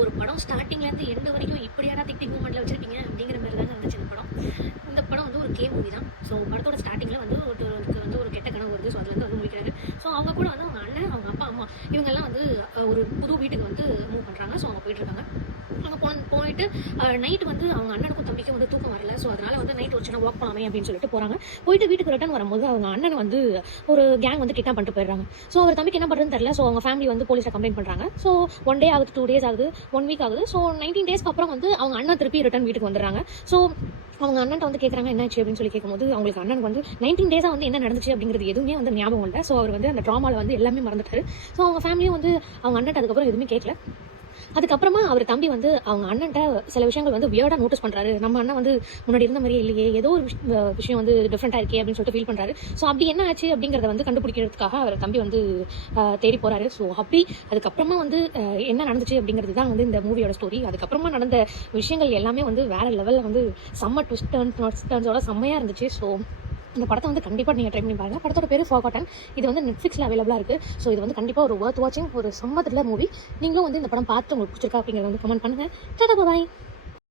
ஒரு படம் ஸ்டார்டிங்லேருந்து எண்டு வரைக்கும் இப்படியான திக்டிக் மூமெண்ட்டில் வச்சிருப்பீங்க அப்படிங்கிற மாதிரி தாங்க இருந்துச்சு இந்த படம். இந்த படம் வந்து ஒரு மூவி தான். ஸோ படத்தோட ஸ்டார்டிங்கில் வந்து ஒருத்தருக்கு வந்து ஒரு கெட்ட கனவு வருது. ஸோ அதுலேருந்து வந்து முடிக்கிறாரு. ஸோ அவங்க கூட வந்து அவங்க அண்ணன், அவங்க அப்பா, அம்மா இவங்கெல்லாம் வந்து ஒரு புது வீட்டுக்கு வந்து மூவ் பண்ணுறாங்க. ஸோ அவங்க போயிட்டுருக்காங்க. அங்கே போயிட்டு நைட்டு வந்து அவங்க அண்ணனுக்கும் தம்பிக்கும் வந்து தூக்கம் வரல. ஸோ அதனால் வந்து நைட் ஒரு சின்ன வாக் போகலாமே அப்படின்னு சொல்லிட்டு போகிறாங்க. போயிட்டு வீட்டுக்கு ரிட்டர்ன் வரும்போது அவங்க அண்ணனை வந்து ஒரு கேங் வந்து கிட்னாப் பண்ணிட்டு போயிடுறாங்க. ஸோ அவர் தம்பிக்கு என்ன பண்ணுறதுன்னு தெரியல. ஸோ அவங்க ஃபேமிலி வந்து போலீஸில் கம்ப்ளைண்ட் பண்ணுறாங்க. ஸோ 1 டே ஆகுது, 2 டேஸ் ஆகுது, 1 வீக் ஆகுது. ஸோ 19 டேஸ்க்கு அப்புறம் வந்து அவங்க அண்ணன் திருப்பி ரிட்டர்ன் வீட்டுக்கு வந்துடுறாங்க. ஸோ அவங்க அண்ணன் வந்து கேட்குறாங்க என்னாச்சு அப்படின்னு சொல்லி கேட்கும்போது அவங்களுக்கு அண்ணனுக்கு வந்து 19 டேஸாக வந்து என்ன நடந்துச்சு அப்படிங்கிறது எதுவுமே வந்து ஞாபகம் இல்லை. ஸோ அவர் வந்து அந்த ட்ராமாவில் வந்து எல்லாமே மறந்துட்டாரு. ஸோ அவங்க ஃபேமிலியும் வந்து அவங்க அண்ணன் அதுக்கப்புறம் எதுவுமே கேட்கல. அதுக்கப்புறமா அவர் தம்பி வந்து அவங்க அண்ணன்ட்ட சில விஷயங்கள் வந்து வியர்டாக நோட்டீஸ் பண்ணுறாரு. நம்ம அண்ணன் வந்து முன்னாடி இருந்த மாதிரியே இல்லையே, ஏதோ ஒரு விஷயம் வந்து டிஃப்ரெண்ட்டாக இருக்கே அப்படின்னு சொல்லிட்டு ஃபீல் பண்ணுறாரு. ஸோ அப்படி என்ன ஆச்சு அப்படிங்கிறத வந்து கண்டுபிடிக்கிறதுக்காக அவர் தம்பி வந்து தேடி போகிறாரு. ஸோ அப்படி அதுக்கப்புறமா வந்து என்ன நடந்துச்சு அப்படிங்கிறது தான் வந்து இந்த மூவியோட ஸ்டோரி. அதுக்கப்புறமா நடந்த விஷயங்கள் எல்லாமே வந்து வேறு லெவலில் வந்து செம்ம ட்விஸ்ட் டர்ன்ஸோட செம்மையாக இருந்துச்சு. ஸோ இந்த படத்தை வந்து கண்டிப்பாக நீங்கள் ட்ரை பண்ணி பாருங்கள். படத்தோட பேர் ஃபார்காட்டன். இது வந்து நெட்ஃப்ளிக்ஸில் அவைலபிளாக இருக்குது. ஸோ இது வந்து கண்டிப்பாக ஒரு வொர்த் வாட்சிங், ஒரு செம்ம த்ரில்லர் மூவி. நீங்களும் வந்து இந்த படம் பார்த்து உங்களுக்கு பிடிச்சிருக்கா அப்படிங்கிறத வந்து கமெண்ட் பண்ணுங்கள். டாடா பாய்.